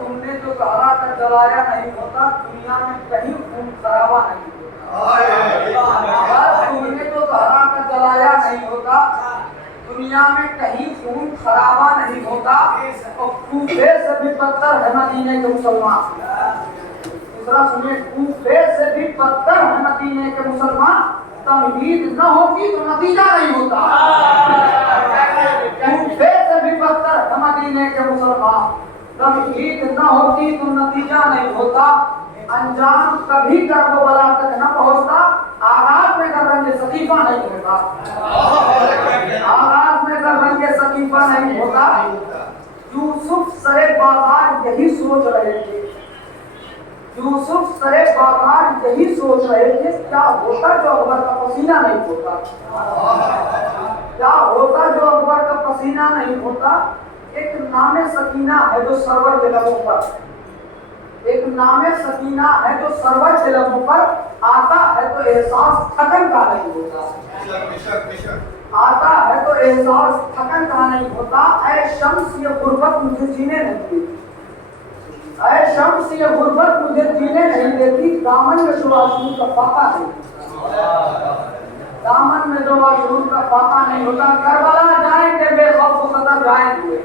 तुमने जो सहारा का जलाया नहीं होता, दुनिया में कहीं खून खराबा नहीं होता। अगर तुमने जो सहारा का जलाया नहीं होता, दुनिया में कहीं खून खराबा नहीं होता। और कूफे से भी बदतर है मदीने के मुसलमान। दूसरा सुनिए, कूफे से भी बदतर है मदीने के मुसलमान। तमहीद न होती तो नतीजा नहीं होता। कूफे से भी बदतर है मदीने के मुसलमान। तमहीद न होती तो नतीजा नहीं होता। अंजाम कभी कर्बला तक न पहुंचता। आगाज में कर रंगे सकीफा नहीं होता। आगाज में कर रंगे सकीफा नहीं होता। यूसुफ सरे बाजार यही सोच रहे थे। यूसुफ सरे बाजार यही सोच रहे थे, क्या होता जो अकबर का पसीना नहीं होता। क्या होता जो अकबर का पसीना नहीं होता। एक नामे सकीना है जो सरवर के लबों पर, एक नामे सकीना है जो सरवर के लबों पर आता है तो एहसास थकन का नहीं होता। आता है तो एहसास थकन का नहीं होता। ऐ शम्स ये गुर्बत मुझे जीने नहीं देती। ऐ शम्स ये गुर्बत मुझे जीने नहीं देती। दामन में जो आशूर का फाका नहीं होता। दामन में जो आशूर का फाका नहीं होता। करबला जाएंगे बेखौफ खतर जाएंगे।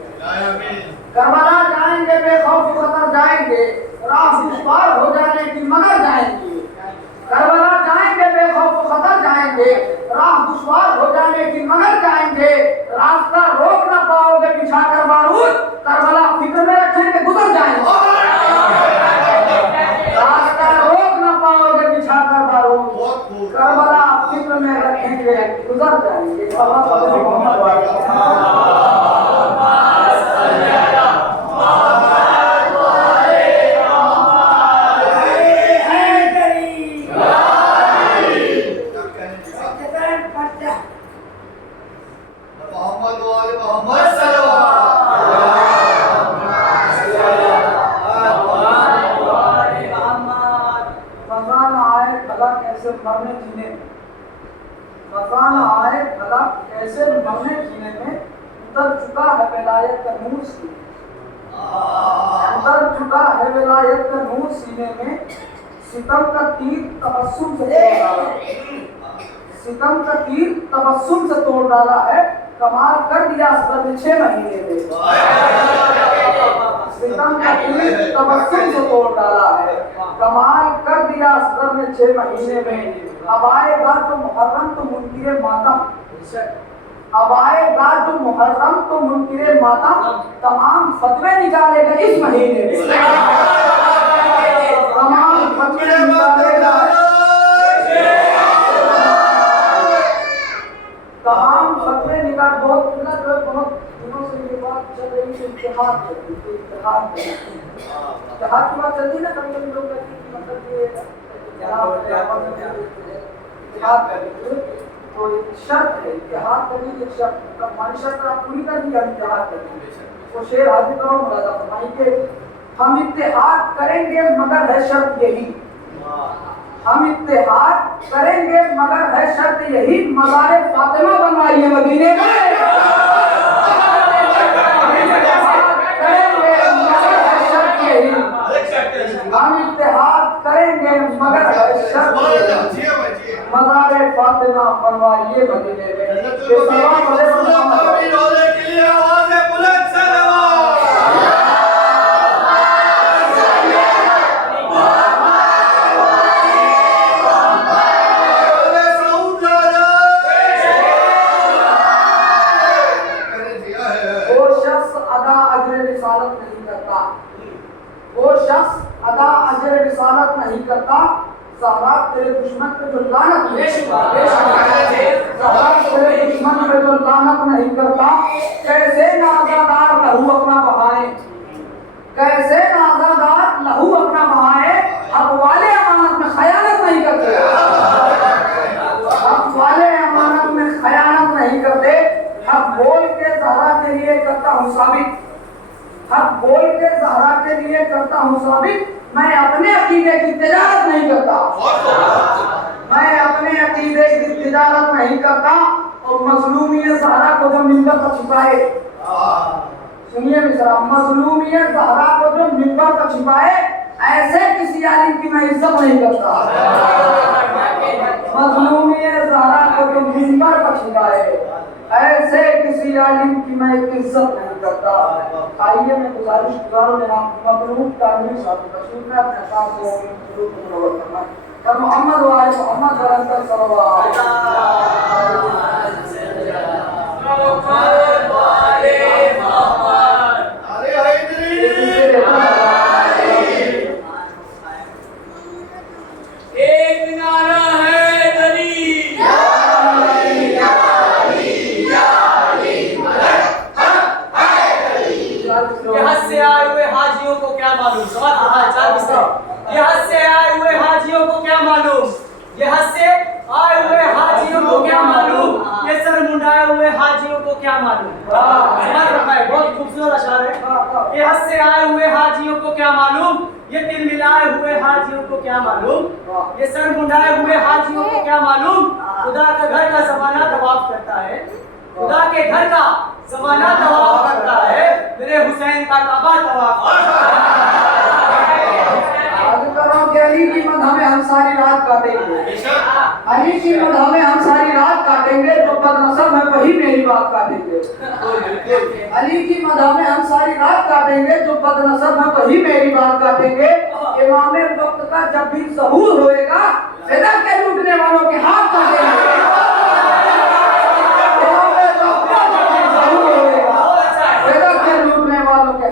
करबला जाएंगे बेखौफ खतर जाएंगे। राह दुश्वार हो जाने की मगर जाएंगे। करबला जाएंगे बेखौफ खतर जाएंगे। राह दुश्वार हो जाने की मगर जाएंगे। रास्ता रोक न पाओगे बिछा कर बारूद। करबला फिक्र में रखेंगे गुजर जाएंगे। रास्ता रोक न पाओगे बिछा कर बारूद। करबला फिक्र में रखेंगे गुजर जाएंगे। मरने जीने में मजा न आए भला कैसे मरने जीने में। उतर चुका है विलायत का नूर सीने। उतर चुका है विलायत का नूर सीने में। सितम का तीर तबस्सुम से तोड़ डाला। सितम का तीर तबस्सुम से तोड़ डाला है। कमाल कर दिया असगर ने 6 महीने में। सितम का तीर तबस्सुम से तोड़ डाला है। कमाल कर दिया असगर ने 6 महीने में। अब आएगा जो मुहर्रम तो मुनकिरे मातम। अब आएगा जो मुहर्रम तो मुनकिरे मातम। तमाम फतवे निकालेगा इस महीने में। तमाम फतवे निकालेगा। तमाम फतवे निकाल। बहुत दिनों से ये बात चल रही है। इत्तेहाद की बात चलती है ना। कभी कभी लोग कहते हैं कि मतलब ये तो शर्त है। इत्तेहाद करनी एक शर्त। मतलब हमारी शर्त आप पूरी कर दी, हम इत्तेहाद करेंगे। वो शेर हाजिर करो मुरादा फरमाएंगे, हम इत्तेहाद करेंगे मगर है शर्त यही। हम इत्तेहाद करेंगे मगर है शर्त यही। मज़ारे फातिमा बनवाइए मदीने में। हम इत्तेहाद करेंगे मगर है शर्त यही। मज़ारे फातिमा बनवाइए मदीने नहीं करता। ज़हरा तेरे दुश्मन पे जो लानत तेरे दुश्मन पे जो लानत नहीं करता। कैसे नाज़ादार लहू अपना बहाए। कैसे नाज़ादार लहू अपना बहाए। हक वाले अमानत में खयानत नहीं करते। हक वाले अमानत में खयानत नहीं करते। हक बोल के ज़हरा के लिए करता हूँ साबित। हक बोल के ज़हरा के लिए करता हूँ साबित। मैं अपने अकीदे की तिजारत नहीं करता। मैं अपने अकीदे की तिजारत नहीं करता। और मज़लूमी ज़हरा को जो मिंबर पर छुपाए। सुनिए मिश्रा, मजलूमियत ज़हरा को जो मिंबर पर छिपाए, ऐसे किसी आलिम की मैं इज्जत नहीं करता। मजलूमियत ज़हरा को जो मिंबर पर छिपाए, ऐसे किसी आलिम की मैं इज्जत नहीं करता। आइए मैं गुजारिश करूँ जनाब मखलूक तानवी साहब तशरीफ में अपने साथ को मुनव्वर फरमाएं और मोहम्मद व आले मोहम्मद बरकत सल्लल्लाहु बहुत खूबसूरत अशार है। ये हज से आए हुए हाजियों को क्या मालूम, ये दिल मिलाए हुए हाजियों को क्या मालूम, ये सर मुंडाए हुए हाजियों को क्या मालूम। खुदा का घर का जमाना तवाफ करता है, खुदा के घर का जमाना तवाफ करता है, मेरे हुसैन का काबा तवाफ करता है। अली की मदह में हम सारी रात काटेंगे, अली की मदह में हम सारी रात काटेंगे, तो बदनसब है वही मेरी बात काटेंगे। अली की मदह में हम सारी रात काटेंगे, जो बदनसब है वही मेरी बात काटेंगे। इमाम वक्त का जब भी ज़हूर होएगा, फिदा के लूटने वालों के हाथ काटेंगे।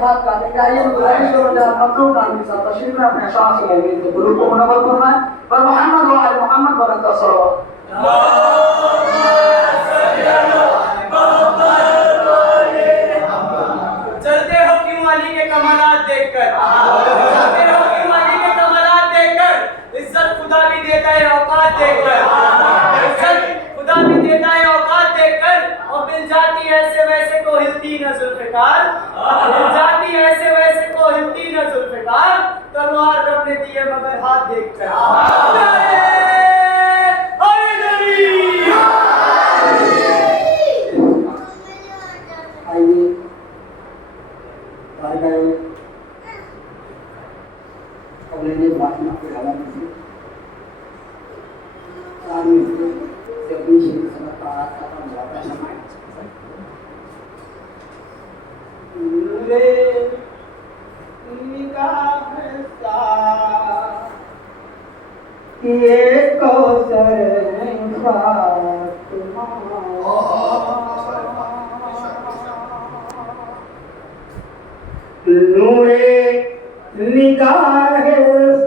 हाथ काटेंगे। आइए गुजारिश करो जनाब मखलूक तानवी साहब तशरीफ में अपने शाह से लेंगे तो गुरु को मुनव्वर फरमाएं और मोहम्मद व आले मोहम्मद बरकत सल्लल्लाहु चलते हो क्यों अली के कमालात देखकर, चलते हो क्यों अली के कमालात देखकर, इज्जत खुदा भी देता है औकात देखकर, इज्जत खुदा भी देता है औकात देखकर। और मिल जाती ऐसे वैसे को हिलती न जुल्फ़िकार, मिल जाती ऐसे वैसे को हिलती न जुल्फ़िकार, तलवार रब ने दी है मगर हाथ देखकर। ये कौसर नूरे निगाह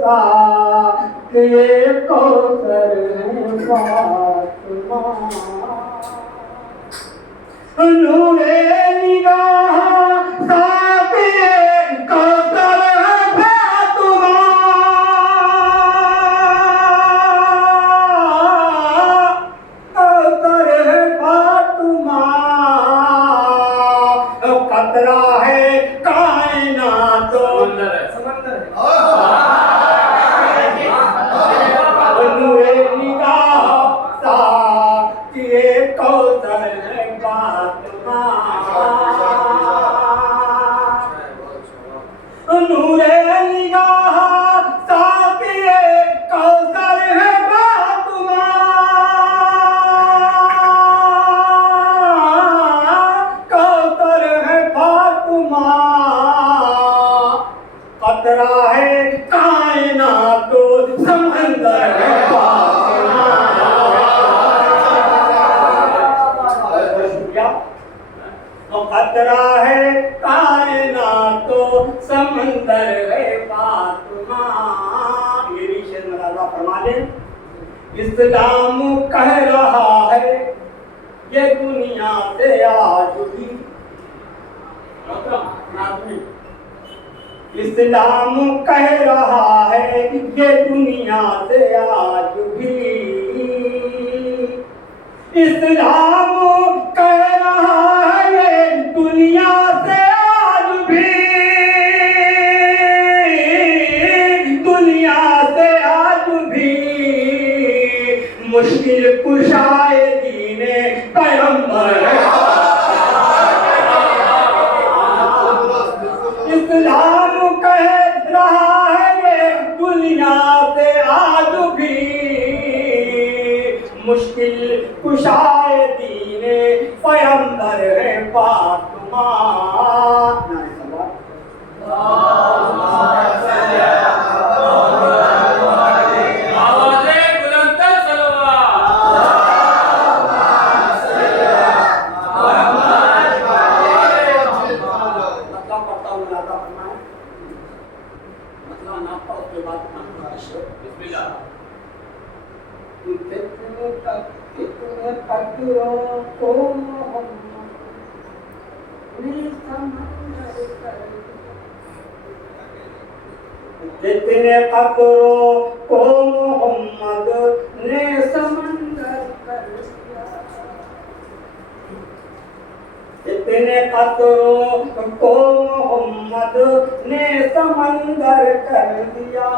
साथ ये कौसर फातिमा, नूरे निगाह साथ ये कौसर फातिमा, कौसर फातिमा, कतरा है कायनात समंदर है, नूरे निगाह साथ ये कौसर फातिमा, नूरे निगाह साथ ये कौसर है फातिमा, कौसर है फातिमा, कतरा है कायनात समंदर है फातिमा। कतरा है कायनात समंदर है फातिमा। ये भी शेर मलाजा फरमा ले। इस्लाम कह रहा है ये दुनिया से आज भी, इस्लाम कह रहा है ये दुनिया से आज भी, इस्लाम कह रहा है ये दुनिया से आज भी, दुनिया से आज भी, मुश्किल कुशाए दीने पैगंबर इस्लाम कह रहा है ये दुनिया से आज भी, मुश्किल कुशाए दीने पैगंबर है फातिमा। जितने कब्रों को मोहम्मद ने समंदर कर दिया, जितने कब्रों को मोहम्मद ने समंदर कर दिया,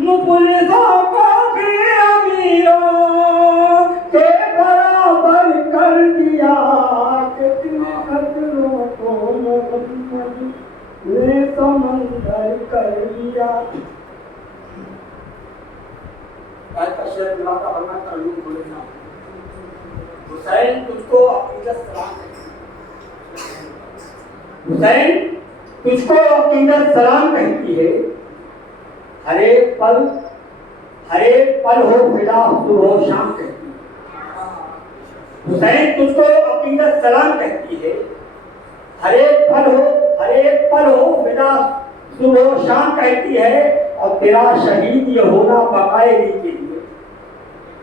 मुफलिसों को भी अमीरों के बराबर कर दिया। कितने कब्रों को मोहम्मद ने समंदर कर दिया। का शेर दिलाता बनना करूँ बोलेना, हुसैन तुझको अकीदत सलाम कहती है, हुसैन तुझको अकीदत सलाम कहती है। हर एक पल हो फिदा सुबह शाम कहती है। हुसैन तुझको अकीदत सलाम कहती है। हर एक पल हो फिदा सुबह शाम कहती है। और तेरा शहीद ये होना बकाए दी के लिए,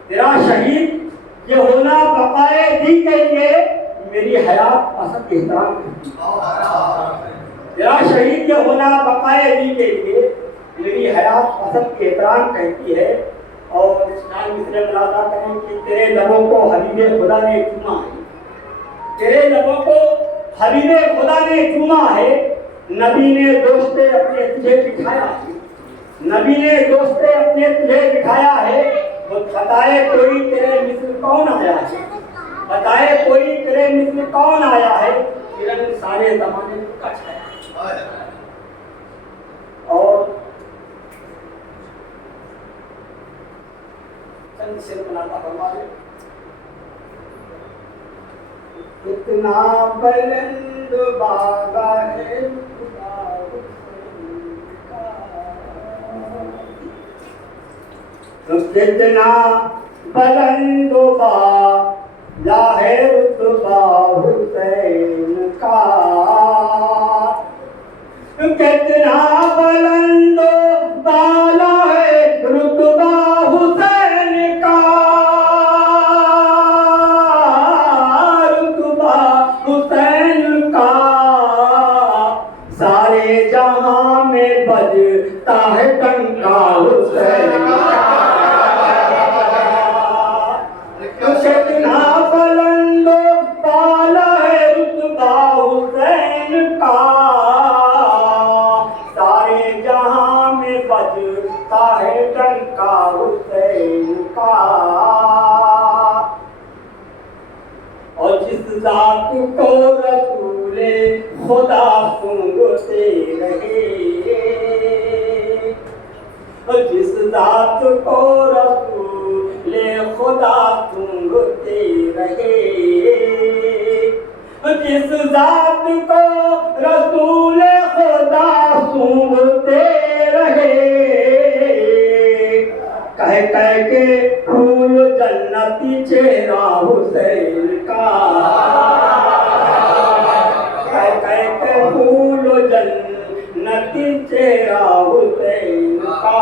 तेरा शहीद ये होना बकाए दी के लिए मेरी हयात असद एहतराम करती है। तेरा शहीद ये होना बकाए दी के लिए मेरी हयात असद के एहतराम कहती है। और इस्लाम इसलिए मुलाजा करें कि तेरे लबों को हबीबे खुदा ने चूमा है, तेरे लबों को हबीबे खुदा ने चूमा है। नबी ने दोस्ते अपने तुझे दिखाया है, नबी ने दोस्ते अपने तुझे दिखाया है। वो बताए कोई तेरे मिस्र कौन आया है, बताए कोई तेरे मिस्र कौन आया है। किरण सारे जमाने में कच है। और से बनाता हमारे कितना बुलंद बागा है कितना बुलंद बाला है रुतबा हुसैन का, कितना बुलंद बाला है रुतबा हुसैन का, रुतबा हुसैन का। सारे जहां में बजता है डंका हुसैन का। कितना बुलंद बाला है रुतबा हुसैन का, सारे जहां में बजता है डंका हुसैन का। और जिस जात को रसूले खुदा सूंघते रहे, जिस जात को रसूले खुदा सूंघते रहे, जिस जात को रसूल खुदा सूंघते रहे, कह कह के फूल जन्नती चेहरा हुसैन का, कह कह के फूल जन्नती चेहरा हुसैन का।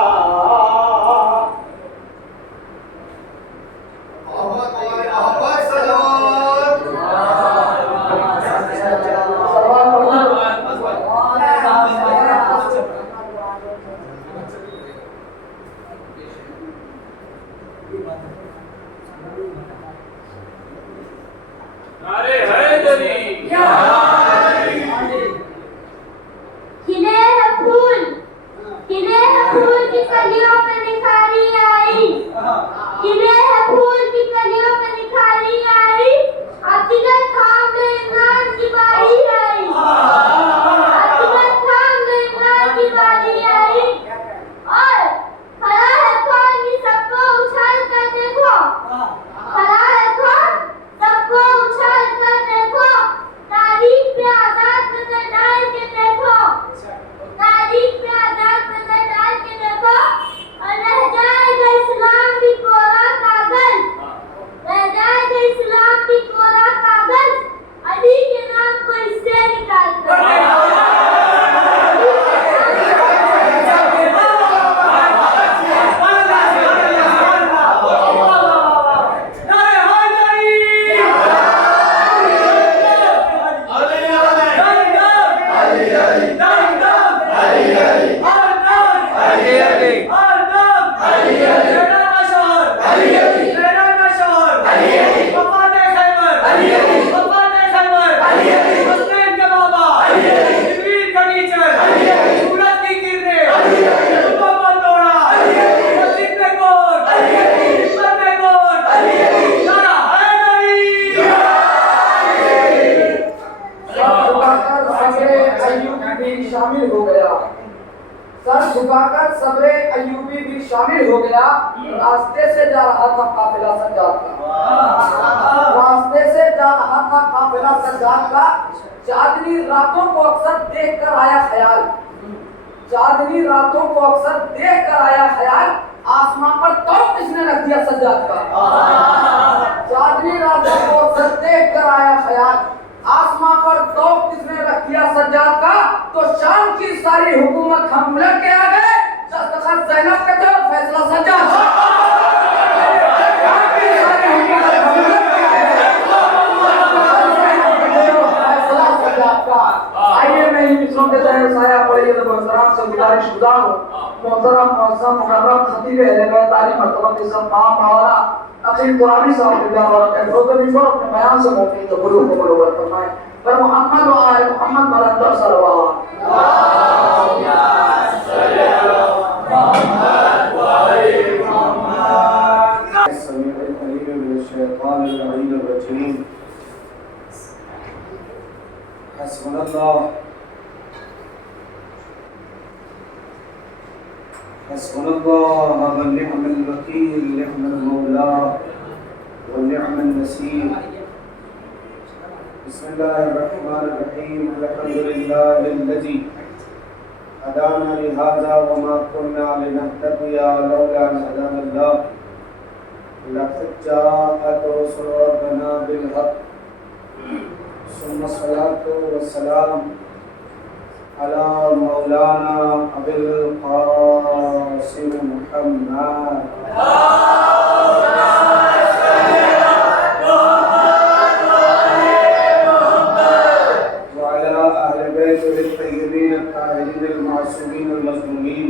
शामिल हो गया। सर झुकाकर सब्रे अय्यूबी भी शामिल हो गया। रास्ते से जा रहा था काफिला सज्जाद का, रास्ते से जा रहा था काफिला सज्जाद का। चांदनी रातों को अक्सर देख कर आया ख्याल, चांदनी रातों को अक्सर देख कर आया ख्याल, आसमां पर तो किसने रख दिया सज्जाद का। चांदनी रातों को अक्सर देख कर आया ख्याल, आसमां पर तो किसने रख दिया सज्जाद का। तो शाम की सारी हुकूमत हम उलट के आ गए, दस्तखत ज़ैनब के थे और फैसला सज्जाद का। शाम की सारी हुकूमत हम उलट के आ गए, फैसला सज्जाद का। आइए मैं इन मित्रों के तहत साया पढ़िए तो मोहतरम से गुजारिश गुजार हूँ, मोहतरम मौसम मुकर्रम खतीब अहले बैत तारीख मरतबा के सब मां मौलाना अखिल कुरानी साहब के जवाब के प्रोग्राम पर अपने बयान से मौके तो गुरु को बरोबर फरमाए पर मोहम्मद व आले मोहम्मद बरंदर सल्लल्लाहु हस्बुनल्लाह व निअमल वकील निअमल मौला व निअमन नसीर। बिस्मिल्लाहिर्रहमानिर्रहीम अल्हम्दुलिल्लाहिल्लज़ी हदाना लिहाज़ा व मा कुन्ना लिनहतदिया लौला अन हदानल्लाह लक़द जाअत रुसुलु रब्बिना बिल हक़्क़ सुम्मा सलातु व सलाम अला मौलाना अबिल क़ासिम मुहम्मद व अला अहले बैतिहिल तय्यबीन अत्ताहिरीन अल-मासूमीन अल-मज़लूमीन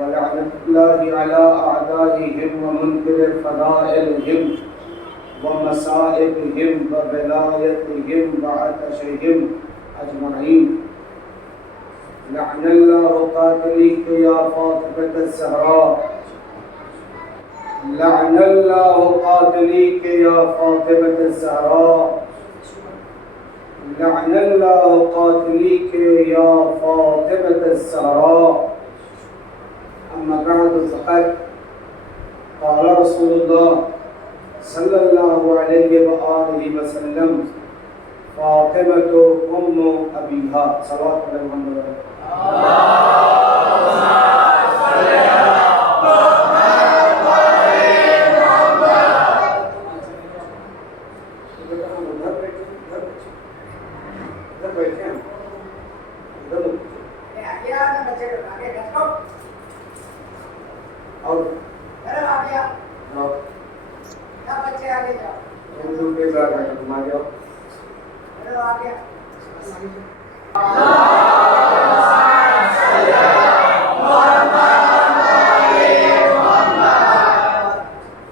व लअनतुल्लाहि अला अअदाइहिम व मुनकिरि फ़दाइलिहिम व मसाइबिहिम व विलायतिहिम व अतशिहिम अजमाइन। लअनल्लाहु क़ातिलीक या फ़ातिमत ज़हरा, लअनल्लाहु क़ातिलीक या फ़ातिमत ज़हरा, लअनल्लाहु क़ातिलीक या फ़ातिमत ज़हरा। अम्मा बअद फ़क़द क़ाल रसूलुल्लाह सल्लल्लाहु अलैहि व आलिहि वसल्लम फ़ातिमतु उम्मु अबीहा। सल्लल्लाहु अलैहि वसल्लम।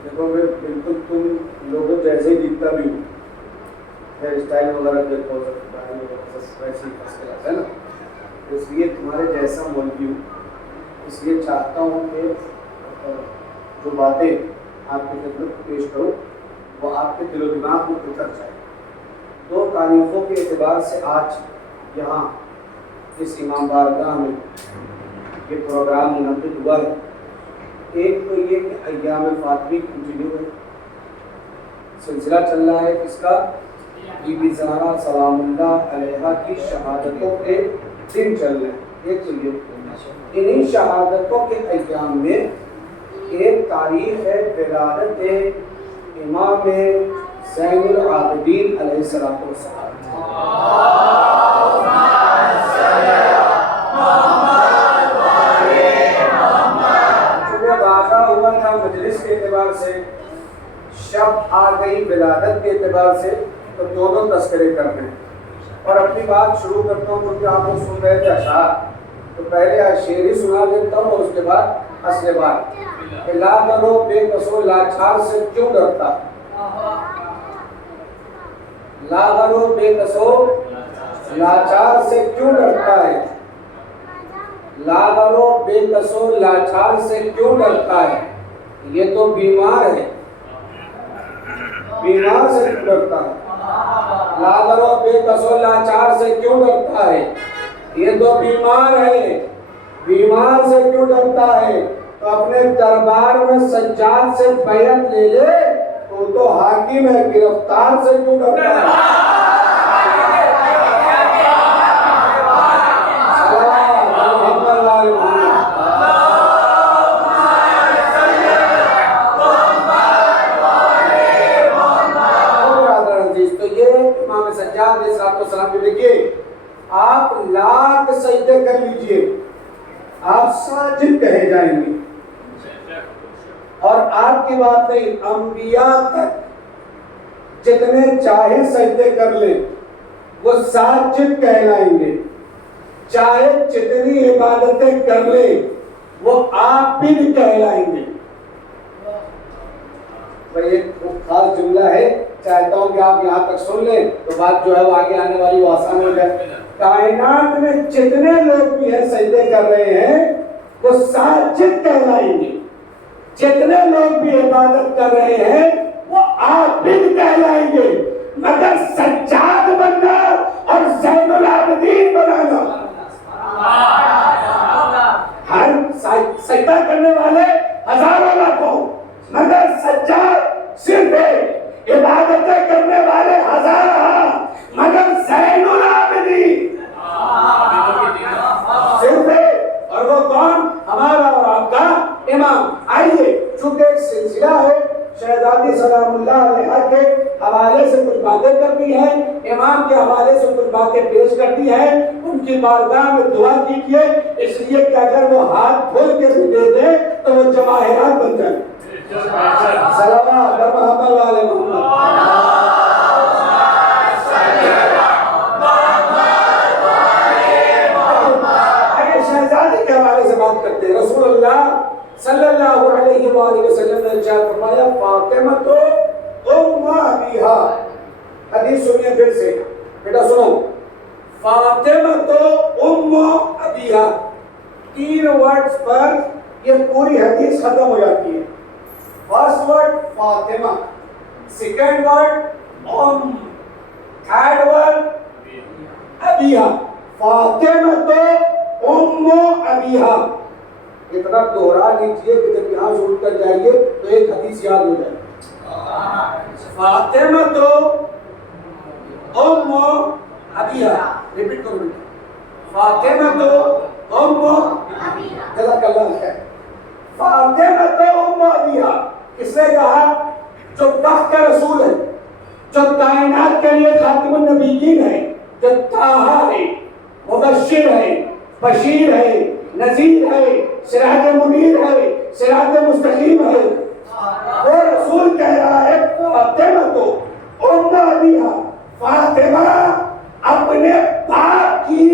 देखो मैं बिल्कुल तुम लोगों जैसे ही दिखता भी हूँ, हेयर स्टाइल वगैरह देखो वैसे ही है ना, इसलिए तुम्हारे जैसा मौलवी हूँ, इसलिए चाहता हूँ कि जो बातें आपकी खिदमत पेश करूँ वो आपके दिलो दिमाग में उतर जाए। दो तारीखों के एतबार से आज यहाँ इस इमाम बारगाह में ये प्रोग्राम मुनक़िद हुआ है। एक तो ये कि अय्याम फातिमी कंटिन्यू है, सिलसिला चल रहा है इसका बीबी ज़हरा सलामुल्लाह अलैहा की शहादतों के दिन चल रहे हैं। एक तो ये इन्हीं शहादतों के अय्याम में एक तारीख है विलादत इमाम ज़ैनुल आबिदीन अलैहिस्सलातु वस्सलाम। वाक़ा हुआ था मजलिस के एतबार से, शब आ गई विलादत के एतबार से, तो दोनों तस्करे कर रहे हैं। और अपनी बात शुरू करता हूँ क्योंकि आप लोग सुन रहे थे अशार, तो पहले शेर ही सुना देता हूँ और उसके बाद असले बात। ला करो बेकसो लाचार से क्यों डरता, ला करो बेकसो लाचार से क्यों डरता है, ला करो बेकसो लाचार से क्यों डरता है, ये तो बीमार है, बीमार से क्यों डरता है, ला करो बेकसो लाचार से क्यों डरता है, ये तो बीमार है, बीमार से क्यों डरता है, तो अपने दरबार में सज्जाद से बैत ले ले, तो हाकिम है, गिरफ्तार से क्यों डरता है। तो ये इमाम सज्जाद अलैहिस्सलाम को देखिए, आप लाख सजदे कर लीजिए, आप साजिद कहे जाएंगे। और आपकी बात नहीं, अंबिया तक जितने चाहे सजदे कर ले वो साजिद कहलाएंगे, चाहे जितनी इबादतें कर ले वो आबिद कहलाएंगे। भाई एक खास जुमला है, चाहता हूं कि आप यहाँ तक सुन लें तो बात जो है वो आगे आने वाली वो आसान हो जाए। कायनात में जितने लोग भी हैं सजदे कर रहे हैं वो साजिद कहलाएंगे, जितने लोग भी इबादत कर रहे हैं वो आबिद कहलाएंगे, मगर सज्जाद बनना और ज़ैनुल आबिदीन बनाना, हर सजदा करने वाले हजारों लाखों मगर सज्जाद सिर्फ एक, इबादतें करने वाले हजार मगर ज़ैनुल आबिदीन सिर्फ एक, और वो कौन, हमारा और आपका इमाम। आइए, चूंकि एक सिलसिला है, शहजादी सलामुल्लाह अलैहा के हवाले से कुछ बातें करनी है, इमाम के हवाले से कुछ बातें पेश करनी है, उनकी बारगाह में दुआ कीजिए, इसलिए कि अगर वो हाथ खोल के भी दे दे तो वो जवाहिरात बन जाए। सलावत मोहम्मद वाले शहजादी के हवाले से बात करते हैं। रसूलुल्लाह सल्लल्लाहु अलैहि वसल्लम ने इरशाद फरमाया, फातिमा तो उम्म अबीहा, हदीस सुनिए फिर से, बेटा सुनो, फातिमा तो उम्म अबीहा, 3 वर्ड्स पर ये पूरी हदीस खत्म हो जाती है। First word Fatima, second word Umm, third word Abiha, Fatima तो उम्म अबीहा। इतना दोहरा लीजिए कि जब यहाँ से उठकर जाइए तो एक हदीस याद हो जाए। फातिमा तो उम्म अबीहा, रिपीट करो, फातिमा तो उम्म जज़ाकल्लाह खैर, फातिमा तो उम्म अबीहा। किसने कहा? जो वक्त का रसूल है, जो कायनात के लिए खातिमुन नबीयीन है, जो ताहा है, मुबश्शिर है, बशीर है, नज़ीर है, सिराज मुनीर है, सिराज मुस्तकीम है, वो रसूल कह रहा है फातिमा तो उम्म अबीहा, फातिमा अपने बाप की।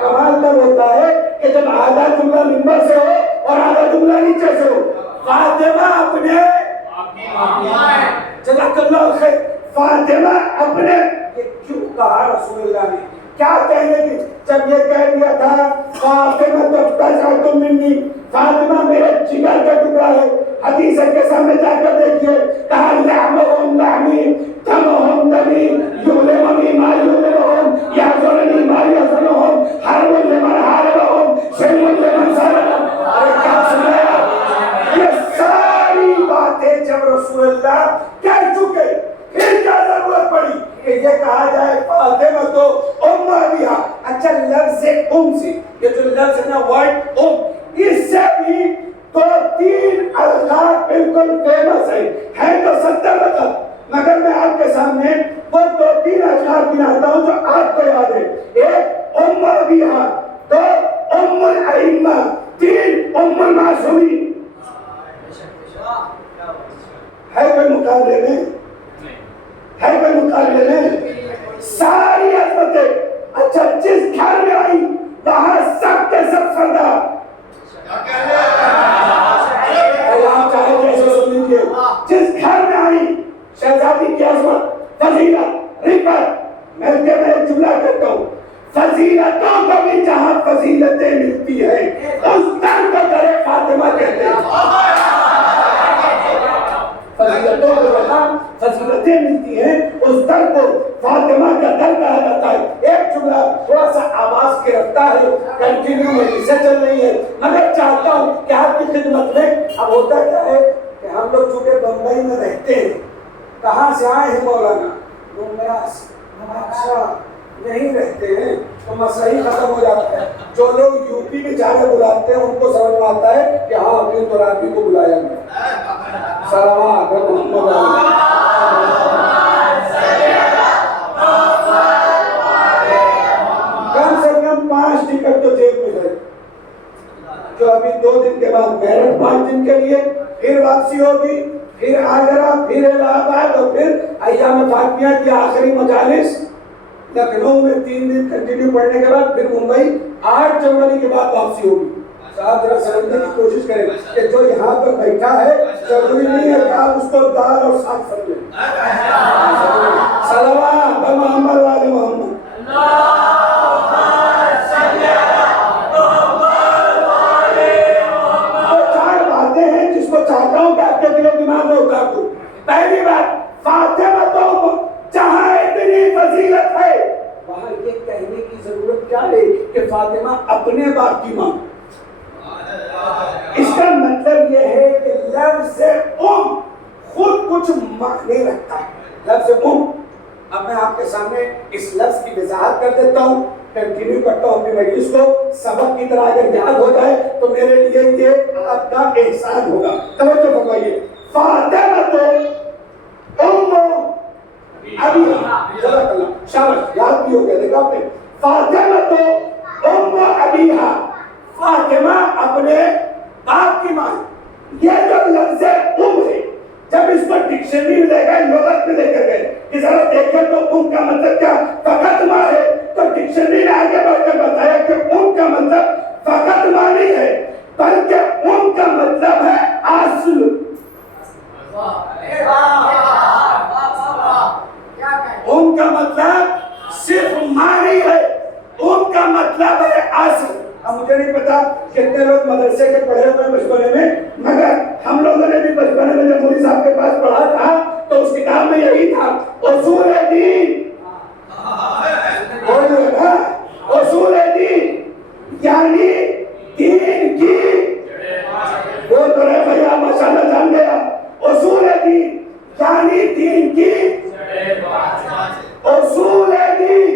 कमाल तब होता है कि जब आधा जुमला मिंबर से हो और आधा जुमला नीचे से हो। फातिमा अपने, जज़ाकल्लाह खैर, फातिमा अपने, ये क्यों कहा रसूलुल्लाह ने? क्या कहने की, जब ये कह दिया था फातिमा तो बज़अतुम मिन्नी, फातिमा मेरे जिगर का टुकड़ा है, हदीस के सामने जाकर देखिए, कहा लहमुहुम लहमी दमुहुम दमी युलिमुनी मा युलिमुहुम याज़ुरनी मा याज़ुरुहुम हरमुन लिमन हारबहुम शैमुन लिमन सरबहुम। अरे क्या सुनाया? ये सारी बातें जब रसूलुल्लाह कह चुके, फिर क्या जरूरत पड़ी कि ये कहा जाए फातिमा तो उम्म अबीहा। अच्छा, लफ्ज़ से, ये जो लफ्ज़ है ना वर्ड उम, इससे भी 2-3 अल्फाज बिल्कुल फेमस है तो 70 रकम, मगर मैं आपके सामने वो 2-3 अल्फाज गिनाता हूँ जो आपको याद है। एक उम्म अबीहा, 2 उम्मुल अइम्मा, 3 उम्मुल मासूमीन। है कोई मुकाबले में? है कोई मुकाबले में? सारी अजमतें अच्छा जिस घर में आई वहां सब के सब सरदार आप चाहे जैसे सुन लीजिए। जिस घर में आई शहजादी की अजमत, फजीलत, रिफत, मैं एक जुमला करता हूँ, फजीलतों को भी जहां फजीलतें मिलती है उस दर को दरे फातिमा कहते हैं। फजीलतों को जहां फजीलतें मिलती हैं उस दर को फातिमा का दर कहा जाता है। एक जुमला थोड़ा सा आवाज के रखता है, कंटिन्यू में से चल रही है, मगर चाहता हूँ कि आपकी खिदमत में। अब होता क्या है कि हम लोग चूंकि बम्बई में रहते हैं, कहाँ से आए हैं मौलाना? मुंबई से। अच्छा नहीं रहते हैं तो मसला ही खत्म हो जाता है। जो लोग यूपी में जाके बुलाते हैं उनको समझ में आता है कि हाँ अपनी तोराबी को बुलाया गया। सलावत कम से कम 5 टिकट तो जेब में है, जो अभी 2 दिन के बाद मेरठ 5 दिन के लिए, फिर वापसी होगी, फिर आगरा, फिर इलाहाबाद और फिर अय्याम फातिमा की आखिरी मजालिस लखनऊ में 3 दिन कंटिन्यू पढ़ने के बाद फिर मुंबई 8 जनवरी के बाद वापसी होगी। साहब जरा समझने की कोशिश करें कि जो यहाँ पर बैठा है जरूरी नहीं है कि आप उसको दाल और साग समझें। सल्लल्लाहु मोहम्मद वाले मोहम्मद। तो 4 बातें हैं जिसको चाहता हूँ कि आपके दिलो दिमाग में उतार दूं। पहली बात, फातिमा तो जहाँ इतनी फजीलत है वहाँ ये कहने की जरूरत क्या है कि फातिमा अपने बाप की मां। इसका मतलब यह है कि लफ्ज़ खुद कुछ मायने रखता है। लफ्ज़ अब मैं आपके सामने इस लफ्ज़ की वजाहत कर देता हूँ, कंटिन्यू करता हूँ अपनी मजलिस को। सबक की तरह अगर याद हो जाए तो मेरे लिए ये आपका एहसान होगा। तवज्जो फरमाइए। फातिमा तो अभी शाबाश, याद भी हो गया। देखा आपने, फातिमा तो अबीहा, फातिमा अपने बाप की मां। ये जो लफ्ज़ है, जब इसको डिक्शनरी में देखा, लुगत में लेकर गए कि जरा देखें तो का मतलब क्या, फकत मां है, तो डिक्शनरी ने आगे बढ़कर बताया कि का मतलब फकत मां नहीं है, बल्कि का मतलब है असल। उनका मतलब सिर्फ मां नहीं है, उनका मतलब है असल। अब मुझे नहीं पता कितने लोग मदरसे के पढ़े हुए बचपने में, मगर हम लोगों ने भी बचपने में जब मौलवी साहब के पास पढ़ा था तो उस किताब में यही था, उसूल दीन। बोलिए ना, उसूल दीन यानी दीन की, बोल तो रहे भैया, माशाल्लाह जान गया। उसूल दीन यानी दीन की, उसूल दीन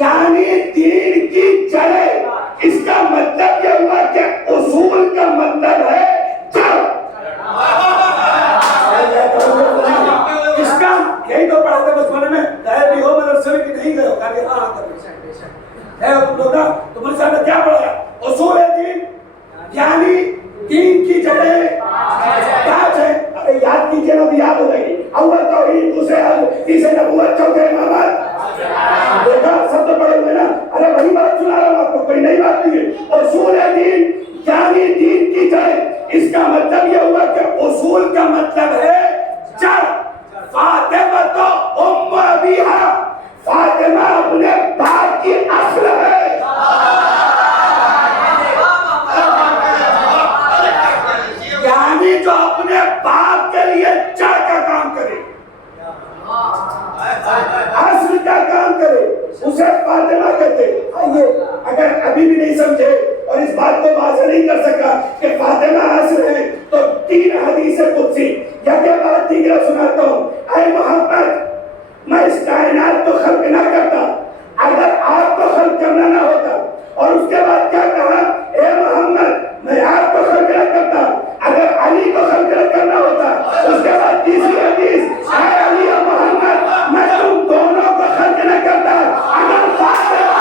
यानी दीन की जड़ें। इसका मतलब यह हुआ कि उसूल का मतलब है जड़। इसका यही तो पढ़ाते बचपन में, गए भी हो मदरसे में कि नहीं गए हो? तुम्हारे सामने क्या पढ़ाया? उसूल दीन यानी दीन की जड़ें पांच है। अरे याद कीजिए ना, याद हो जाएगी। अव्वल तौहीद, दूसरे तीसरे नबूवत, चौथे इमामत। देखा, सब तो पढ़े हुए ना। अरे वही बात सुना रहा हूं आपको, कोई नई बात नहीं है। उसूल दीन यानी दीन की जड़। इसका मतलब यह हुआ कि उसूल का मतलब है जड़। फातिमा तो उम्म अबीहा, फातिमा अपने बाप की असल है। यानी जो अपने बाप के लिए जड़ का काम करे, असल का काम करे, उसे फातिमा कहते। आइए, अगर अभी भी नहीं समझे और इस बात को वाज़ेह नहीं कर सका कि फातिमा असल है, तो 3 हदीस कुदसी या के बाद तीसरा सुनाता हूँ। ऐ मोहम्मद, मैं इस कायनात को खल्क ना करता अगर आपको खल्क करना ना होता। और उसके बाद क्या कहा? ए मोहम्मद, मैं आपको खल्क ना करता अगर अली को खल्क ना करना होता। उसके बाद तीसरी हदीस, ऐ अली और मोहम्मद, मैं तुम दोनों को खल्क ना करता अगर फातिमा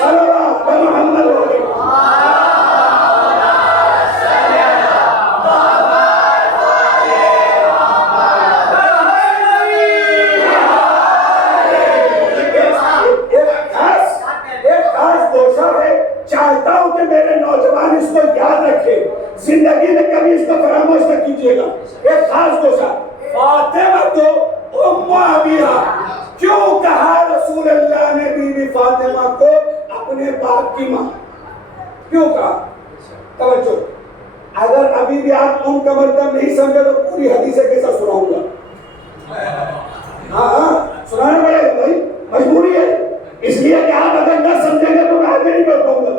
सल्लल्लाहु मोहम्मद मुआविया। क्यों कहा रसूल अल्लाह ने बीबी फातिमा को अपने बाप की मां? क्यों कहा? तवज्जो, अगर अभी भी आप उम का मतलब नहीं समझे तो पूरी हदीसें के साथ सुनाऊंगा। हाँ, सुनाना पड़ेगा भाई, मजबूरी है। इसलिए कि आप अगर न समझेंगे तो मैं आगे नहीं बढ़ पाऊंगा।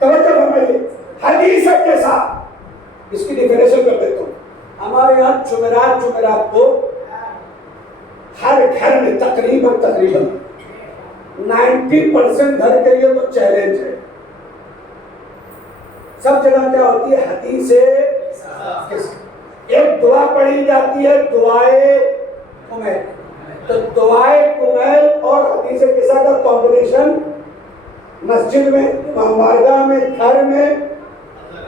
तवज्जो फरमाइए, हदीस के साथ इसकी डिफिनेशन कर देता हूँ। हमारे यहाँ जुमेरात को हर घर में तकरीबन 90% घर के लिए तो चैलेंज है। सब जगह क्या होती है? हदीस एक दुआ पढ़ी जाती है, दुआए कुमैल। तो दुआए कुमैल और हदीस किसा का कॉम्बिनेशन मस्जिद में, बारगाह में, घर में,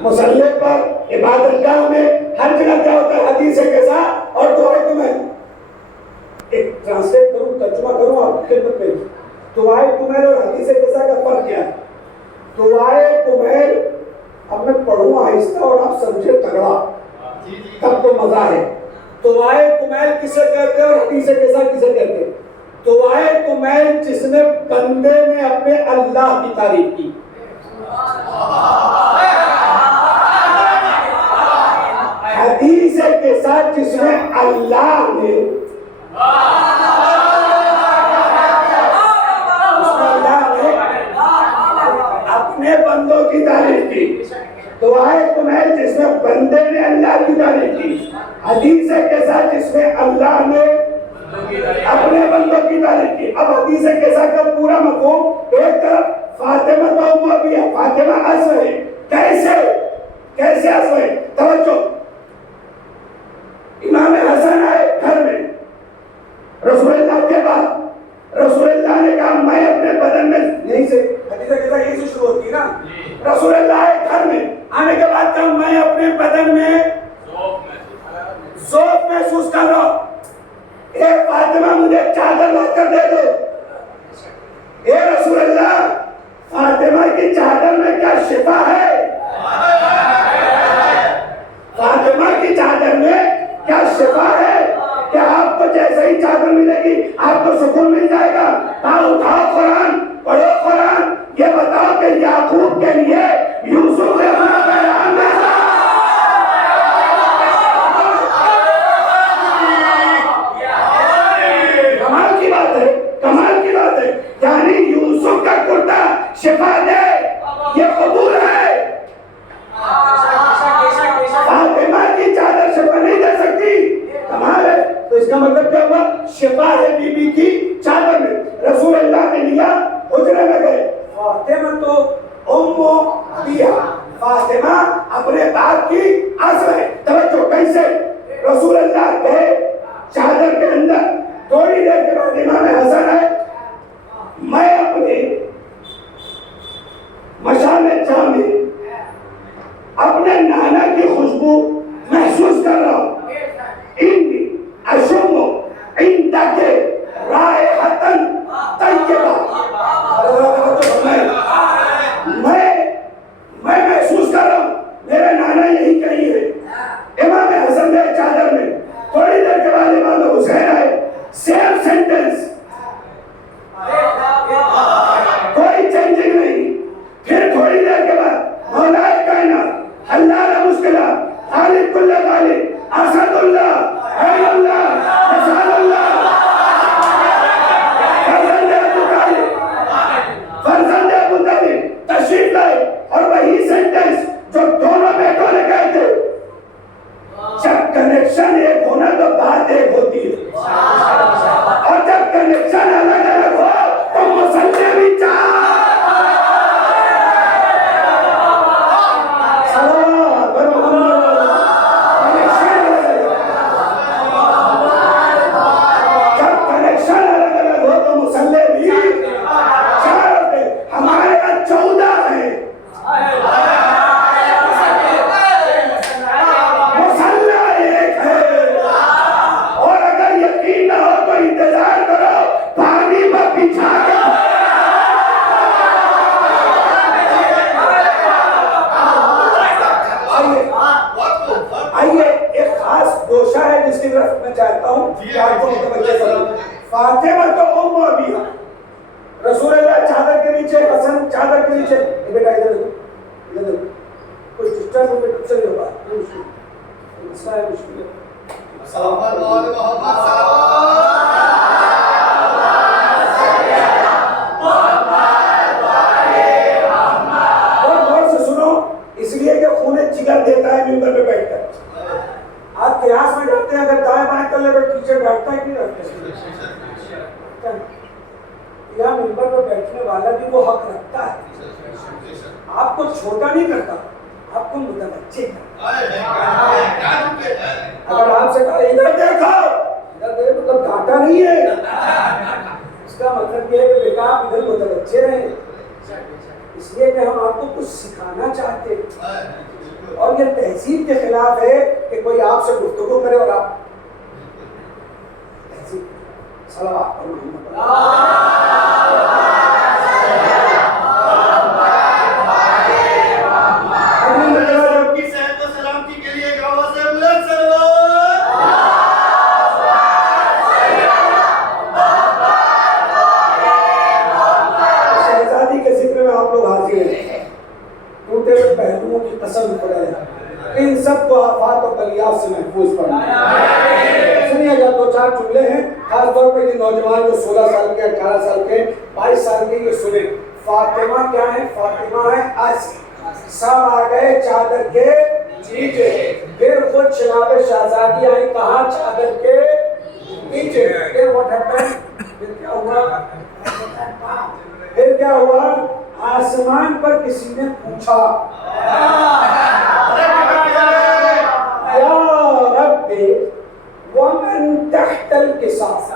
मुसल्ले पर, इबादतगाह में, हर जगह क्या होता है? हदीस किसा और दुआए कुमैल। एक ट्रांसलेट करूं, तर्जुमा करूं आपकी खिदमत में। दुआए कुमैल और हदीस किसा का फर्क क्या है? दुआए कुमैल अब मैं पढ़ूं आहिस्ता और आप समझे तगड़ा, तब तो मजा है। दुआए कुमैल किसे कहते हैं और हदीस किसा किसे कहते हैं? दुआए कुमैल जिसमें बंदे ने अपने अल्लाह की तारीफ की। हदीस के साथ जिसमें अल्लाह ने अपने बंदों की तारीफ की। दुआए कुमैल जिसमें बंदे ने अल्लाह की तारीफ की। हदीस के साथ जिसमें अल्लाह ने अपने बंदों की तारीफ की। अब हदीस के साथ का पूरा मफहूम, एक तरफ फातिमा तो उम्म भी है, फातिमा असर है। कैसे असर है? तवज्जो, इमाम हसन आए घर में रसूलुल्लाह के बाद, रसूलुल्लाह ने कहा मैं अपने बदन में, यहीं से हदीस के साथ यहीं से शुरू होती है ना। रसूलुल्लाह आए घर में, आने के बाद कहा मैं अपने बदन में ज़ौक़ महसूस कर रहा हूं। ए फातिमा मुझे चादर लाकर दे दो। ए रसूलुल्लाह, फातिमा की चादर में क्या शिफा है? फातिमा की चादर में क्या शिफा है? क्या आपको जैसे ही चादर मिलेगी आपको सुकून मिल जाएगा? उठाओ कुरान, पढ़ो कुरान, ये बताओ कि याकूब के लिए यूसुफ ने अपना पैगाम भेजा। कमाल की बात है, यानी यूसुफ का कुर्ता शिफा दे, ये कबूल है। फातिमा की चादर शिफा नहीं दे सकती, कमाल है। तो इसका मतलब क्या हुआ? शिफा है बीबी की चादर में। रसूलुल्लाह ने लिया, हुजरे में गए, फातिमा तो उम्मो दिया, फातिमा अपने बाप की असर है। तवज्जो, कैसे? रसूलुल्लाह गए चादर के अंदर, थोड़ी देर के बाद इमाम हसन है, मैं अपने मशाले चाह में अपने नाना की खुशबू महसूस कर रहा हूं। इन अशुमो इन तके राय हतन तय्यबा। मैं महसूस कर रहा हूं मेरे नाना यही कही है। इमाम हसन ने चादर में, थोड़ी देर चार को मुतवज्जे करो। फातिमा तो उम्म अबिया, रसूलुल्लाह चादर के नीचे, हसन चादर के नीचे। बेटा इधर देखो, इधर देखो, कुछ डिस्टर्ब हो तो चल होगा, मसला है मुश्किल है। गौर से सुनो, इसलिए कि खून जिगर देता है मिंबर पे बैठकर। आप क्लास में जाते हैं, अगर दाएं बाएं कर ले तो टीचर बैठता है कि नहीं बैठता? या मिंबर पर बैठने वाला भी वो हक रखता है, आपको छोटा नहीं करता, आपको मुतवज्जे करता। अगर आपसे कहा इधर देखो, इधर देखो मतलब डांटा नहीं है, इसका मतलब ये है कि बेटा आप इधर मुतवज्जे रहे, इसलिए कि हम आपको कुछ सिखाना चाहते हैं। और ये तहजीब के खिलाफ है कि कोई आपसे गुफ्तगू करे और आप तहजीब सलावत पहलुओं की कसम खुदा इन सब को आफात और बलियात से महफूज फरमाए। सुनिए जब दो चार जुमले हैं, खास तौर पर ये नौजवान जो 16 साल के, 18 साल के, 22 साल के, ये सुने। फातिमा क्या है? फातिमा है आसी। सब आ गए चादर के नीचे, फिर खुद शनाबे शहजादी आई कहाँ? चादर के नीचे। फिर व्हाट हैपेंड? फिर क्या हुआ? फिर क्या हुआ? आसमान पर किसी ने पूछा, या रब्बी वमन तहतल किसास,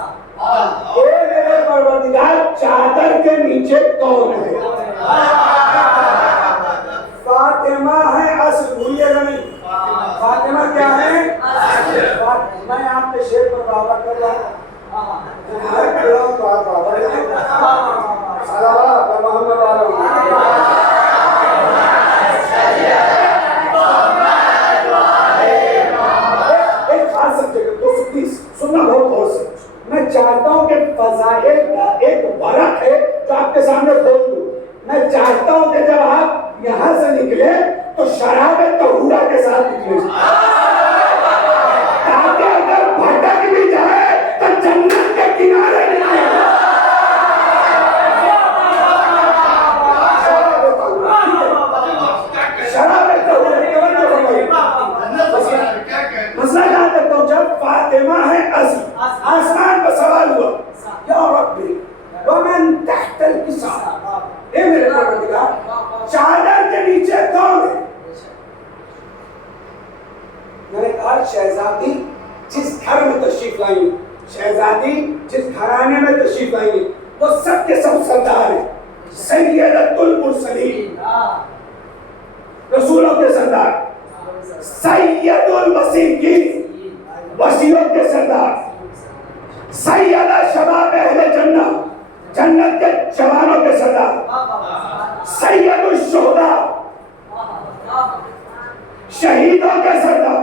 ए मेरे परवरदिगार चादर के नीचे कौन है? फातिमा है असल, भूलिएगा नहीं। फातिमा क्या है? मैं आपके शेर पर दावा कर रहा हूँ, तो आप एक खास सब्जेक्ट दोस्तों प्लीज सुनना बहुत गौर से। मैं चाहता हूँ कि फज़ाइल का एक वर्क है जो आपके सामने खोल दूं। मैं चाहता हूँ कि जब आप यहाँ से निकले तो शराब तहूरा के साथ निकले, ताकि अगर भटक भी जाए तो जन्नत के किनारे निकले। मसला याद रखता हूँ, जब फातिमा है अज़ी, आसमान पर सवाल हुआ, या रब्बी वमन तहतल किसास, ए मेरे परवरदिगार चादर के नीचे कौन है? मैंने कहा शहजादी जिस घर में तशरीफ लाएंगे, शहजादी जिस घराने में तशरीफ लाएंगे, वो सब के सब सरदार हैं, सैयदतुल मुरसलीन, रसूलों के सरदार, सैयदुल वसीकीन, वसीयों के सरदार, सैयदा शबाब अहले जन्नत, जन्नत के जवानों के सरदार, सैयदुल शुहदा, शहीदों के सरदार।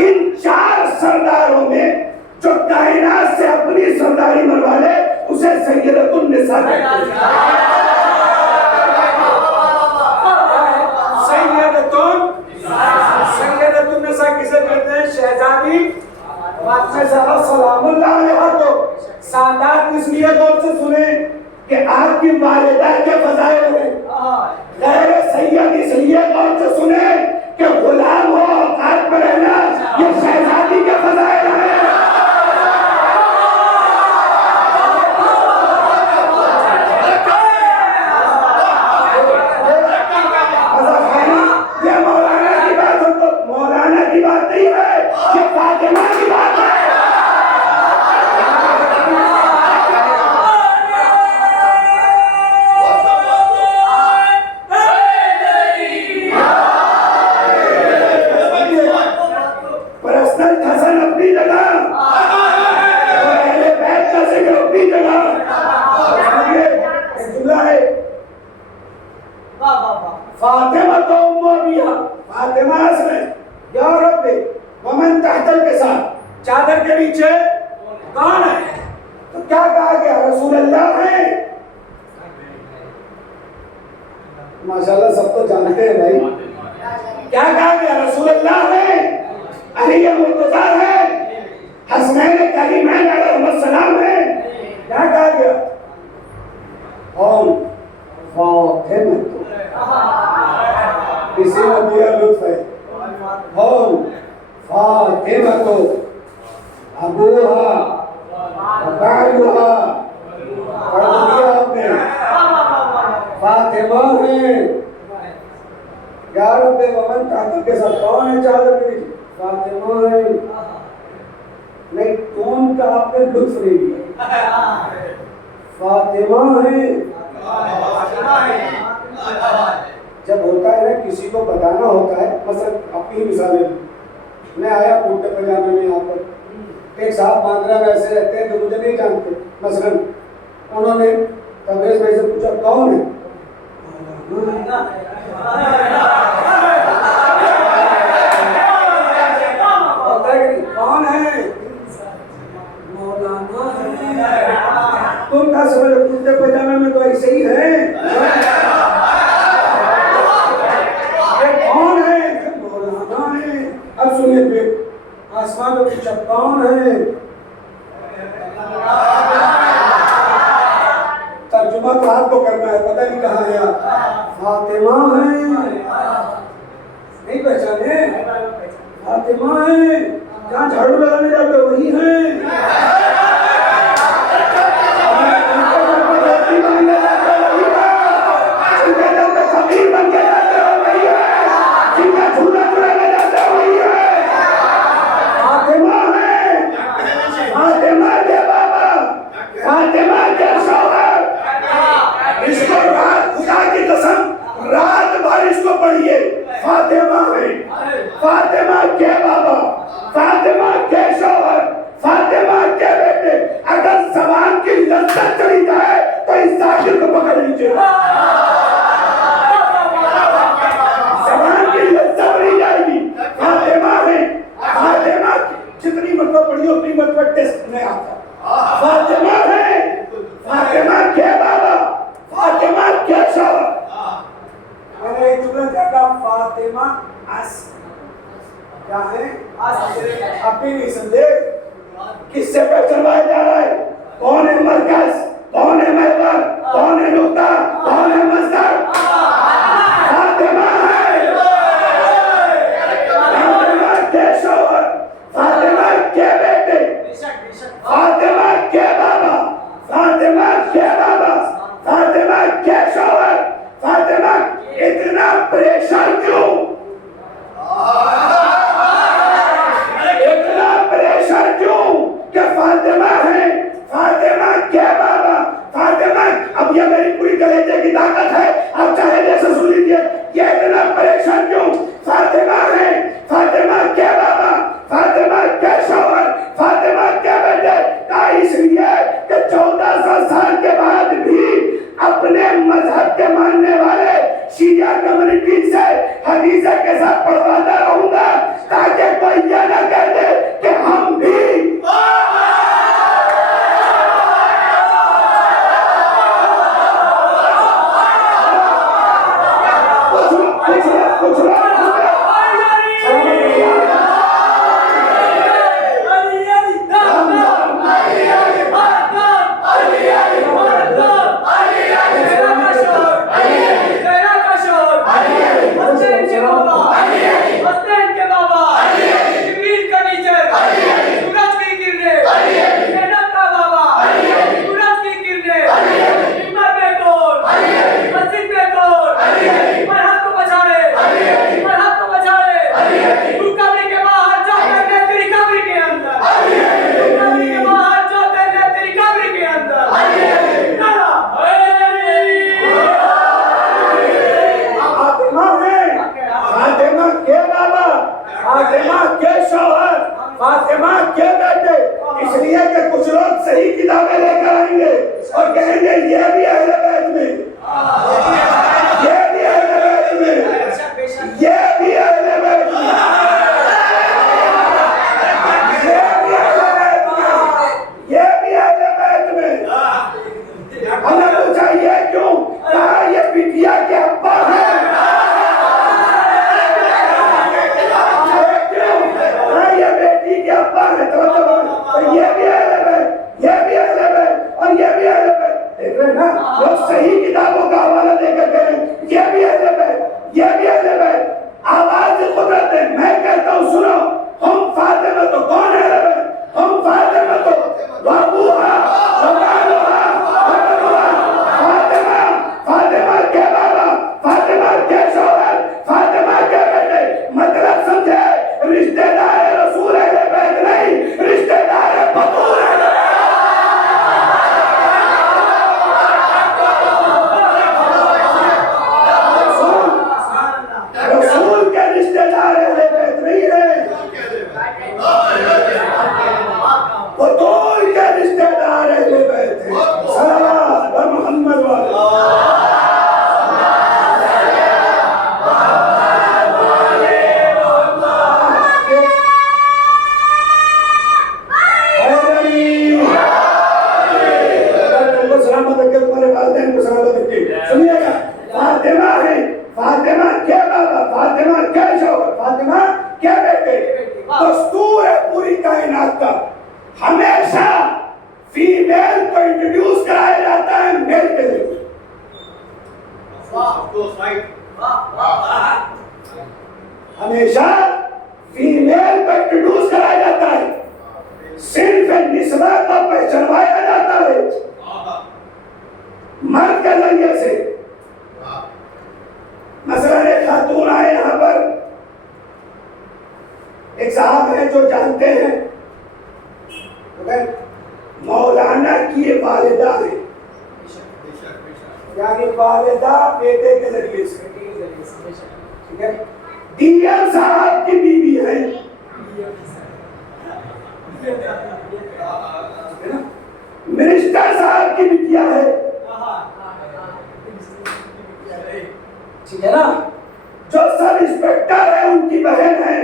इन चार सरदारों में जो कायनात से अपनी सरदारी मनवा ले उसे सैयदतुन निसा कहते हैं। सैयदतुन निसा किसे कहते हैं? शहजादी फातिमा ज़हरा सलामुल्लाह अलैहा को सादात इसलिए गौर से सुने कि आपकी वालिदा के फज़ाइल हैं। गैर सैयद इसलिए गौर से सुने कि गुलाम हो औकात पर रहना, ये शहजादी के फज़ाइल हैं। ये मौलाना की बात हो तो मौलाना की बात नहीं है, ये फातिमा की बात है। पर्सनल हसन अपनी जगह, कौन है? तो क्या कहा गया? रसूल अल्लाह है। माशाल्लाह सब तो जानते हैं भाई। क्या कहा गया? रसूल अल्लाह है, अली मुर्तजा है, हसनैन करीमैन अलैहिस्सलाम है। क्या कहा गया? और फातिमा किसी ने दिया लुत्फ है। और फातिमा तो अबूहा बालुहा पढ़ दिया आपने। फातिमा है यार रब्बे वमन ताकत के साथ कौन है? चादर मेरी फातिमा है। नहीं कौन का आपने लुत्फ नहीं लिया। फातिमा है। जब होता है ना किसी को बताना होता है, मतलब अपनी मिसाल ले। मैं आया कुर्ते पजामे में यहाँ पर, एक साहब बांद्रा में ऐसे रहते हैं जो मुझे नहीं जानते, मसलन उन्होंने तबरेज भाई से पूछा कौन है? कौन है? मौलाना है। तुम क्या समझो कुर्ते पजामे में तो ऐसे ही है। कौन है? मौलाना है। अब सुनिए फिर आसमान में पूछा कौन है? तर्जुमा तो आपको करना है, पता नहीं कहाँ है आप। फातिमा है। नहीं पहचाने? फातिमा है। जहाँ झाड़ू लगाने जाते हो वही है। फातिमा है, फातिमा के बाबा, फातिमा के शौहर, फातिमा के बेटे। अगर जबान की लज्जत चली जाए तो इस जाकिर को पकड़ लीजिए। जबान की लज्जत नहीं जाएगी। फातिमा है, फातिमा जितनी मतलब पढ़ी उतनी मतलब टेस्ट में आता। फातिमा है, फातिमा के बाबा, फातिमा के शौहर। मैंने एक जुमला देखा, फातिमा अस क्या है? अब भी नहीं समझे किससे पहचानवाया जा रहा है? कौन है मरकज, कौन है महवर, कौन है नुक्ता, कौन है मस्दर? फातिमा है, फातिमा के शौहर, फातिमा के बेटे, फातिमा के बाबा, फातिमा के बाबा, फातिमा के शौहर। फातिमा इतना परेशान क्यों? इतना परेशान क्यों कि फातिमा है, फातिमा के बाबा, फातिमा। अब ये मेरी पूरी कलेजे की ताकत है, अब चाहे जैसे सुन लीजिए। ये इतना परेशान क्यों? फातिमा है, फातिमा के बाबा, फातिमा के शौहर, फातिमा के बेटे। का इसलिए कि 1400 साल के बाद भी अपने मजहब के मानने वाले शिया कम्युनिटी से हदीस के साथ पढ़वाता रहूंगा, ताकि कोई यह न कह दे कि हम भी फातिमा के बेटे। इसलिए कि कुछ लोग सही किताबें लेकर आएंगे और कहेंगे ये भी अहले बैत में, ये भी अहले बैत में, ये भी अहले बैत में, ये भी अहले बैत में। इंट्रोड्यूस कराया जाता है मेल के जरिए। हमेशा फीमेल को इंट्रोड्यूस कराया जाता है, सिर्फ निस्बा को पहचानवाया जाता है मर्द के जरिए से। मसलन एक खातून आए यहाँ पर, एक साहब है जो जानते हैं, मौलाना की वालिदा है, यानी वालिदा बेटे के जरिए से, ठीक है। डीएम साहब की बीवी है, मिनिस्टर साहब की बिटिया है, ठीक है ना। जो सब इंस्पेक्टर है उनकी बहन है।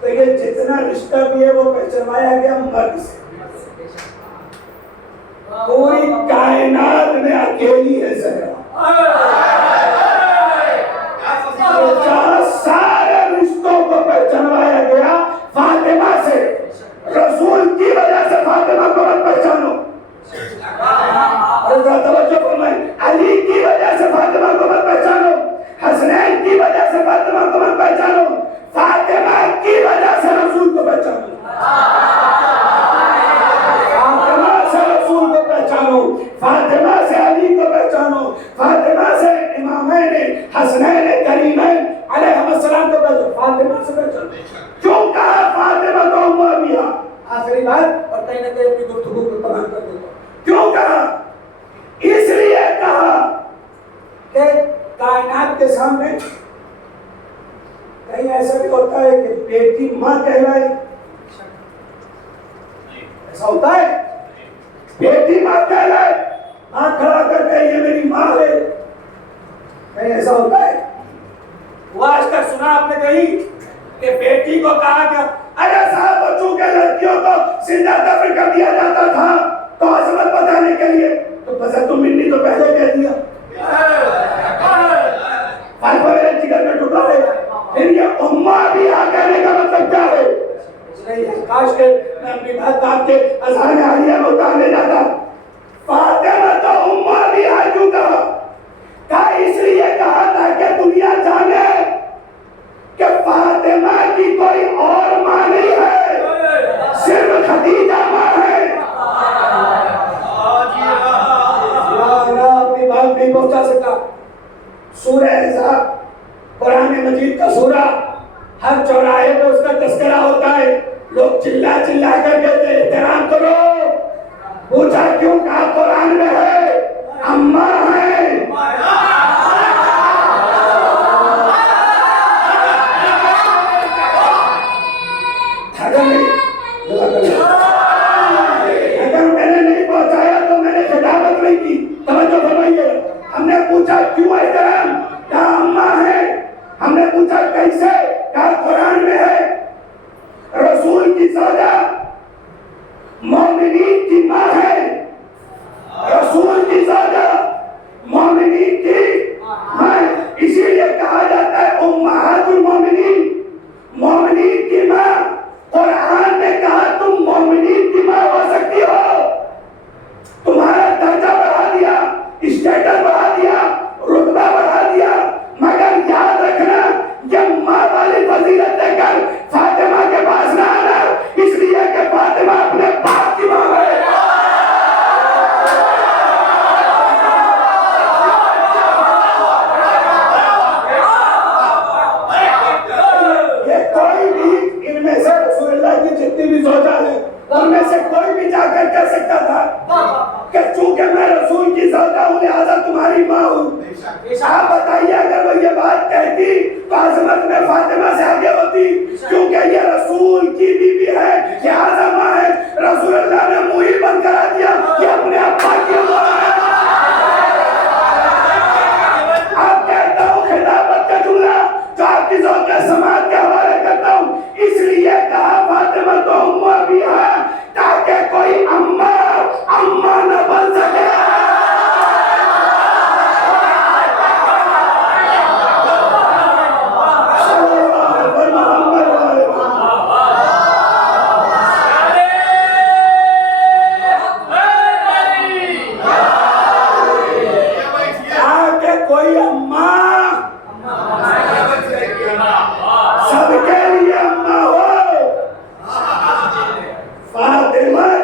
तो ये जितना रिश्ता भी है वो पहचानवाया गया मर्द से। पूरी कायनात में अकेली है जरा, जहाँ सारे रिश्तों को पहचानवाया गया फातिमा से। रसूल की वजह से फातिमा को मत पहचानो, अली की वजह से फातिमा को मत पहचानो, हसनैन की वजह से फातिमा को मत पहचानो, फातिमा की वजह से रसूल को पहचानो। फातिमा से रसूल को पहचानो, फातिमा से अली को पहचानो, फातिमा से इमामैन हसनैन करीमैन अलैहिस्सलाम को पहचानो, फातिमा से पहचानो। क्यों कहा फातिमा को उम्मा बिया? आखिरी बात, और कहीं ना कहीं अपनी गुफ्तगू को तमाम कर देता हूं। क्यों कहा? इसलिए कहा कि कायनात के सामने कहीं ऐसा भी होता है कि बेटी मां कहलाए, ऐसा होता है? बेटी मां कहलाए, हाथ खड़ा करके ये मेरी मां है, कहीं ऐसा होता है? वो आज तक सुना आपने कहीं कि बेटी को कहा गया, अरे साहब बच्चों के लड़कियों को जिंदा दफन कर दिया जाता था तो अजमत बताने के लिए, तो बस तुम मिन्नी तो पहले कह दिया, मेरे जिगर में टुकड़ा है। फिर ये उम्मा भी आ कहने का मतलब क्या है? काश के मैं अपनी बात आपके अज़ान आलिया में उतारने जाता। फातिमा तो उम्मा भी आ क्यों कहा? इसलिए कहा था कि दुनिया जाने कि फातिमा की कोई और मां नहीं है, सिर्फ खदीजा मां है। अपनी बात नहीं पहुंचा सका। सूरह अहज़ाब कुरान मजीद का सूरा, हर चौराहे पे उसका तस्करा होता है। लोग चिल्ला चिल्ला कर कहते हैं एहतराम करो। पूछा क्यों? कहा कुरान में है, अम्मा है। अगर मैंने नहीं पहुंचाया तो मैंने खिताबत नहीं की। तवज्जो फरमाइए। हमने पूछा क्यों एहतराम? कहा अम्मा है। हमने पूछा कैसे? कहा कुरान में है। रसूल की सौदा मोमिनीन की मां है, रसूल की सौदा मोमिनीन की मां। इसीलिए कहा जाता है उम्महातुल मोमिनीन, मोमिनीन की मां। कुरान ने कहा तुम मोमिनीन की मां हो सकती हो। तुम्हारा दर्जा बढ़ा दिया, स्टेटस बढ़ा दिया, रुतबा बढ़ा दिया, मगर याद रखना ये मां वाली फजीलत देकर फातिमा के पास ना आना, इसलिए कि फातिमा अपने बाप की मां है। ये कोई भी इनमें से रसूलुल्लाह की जितनी भी ज़ौजा है उनमें से कोई भी जाकर कह सकता था कि चूंकि मैं रसूल की ज़ौजा हूं लिहाजा तुम्हारी मां हूं। आप बताइए अगर वो ये बात कहती तो अजमत में फातिमा से आगे होती, क्योंकि ये रसूल की बीवी है, लिहाजा मां है। रसूलुल्लाह ने मुंह ही बंद करा दिया कि अपने अब्बा की मां है। आप कहता हूं खिताबत का जुमला जो आपकी ज़ौजा समाज के हवाले करता हूं, इसलिए कहा फातिमा तो उम्मा भी है ताकि कोई अम्मा अम्मा न बन सके।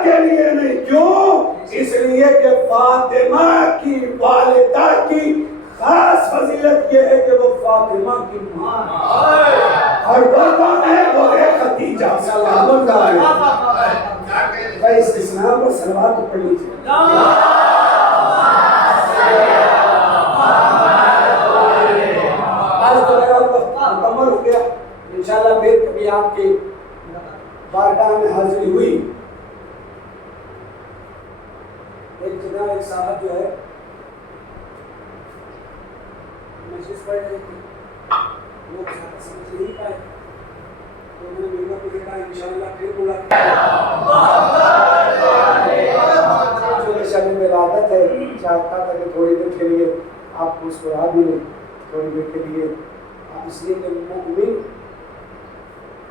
के लिए नहीं। क्यों? इसलिए कि फातिमा की वालिदा की खास फजीलत यह है कि वो फातिमा की मां है। और वो कौन है? वो है खदीजा सलामुल्लाह अलैहा। भाई इस इस्लाम पर सलवात तो पढ़ लीजिए। आज तो मेरा मुकम्मल हो गया। इंशाल्लाह फिर कभी आपके बारगाह में हाजिरी हुई। एक जगह एक साहब जो है मस्जिद पढ़ रहे थे, लोग समझ नहीं पाए, तो उन्होंने मेरे को देखा इंशाल्लाह फिर बोला जो शब में इबादत है, चाहता था कि थोड़ी देर के लिए आप मुस्कुरा भी लें, थोड़ी देर के लिए आप, इसलिए कि मुमिन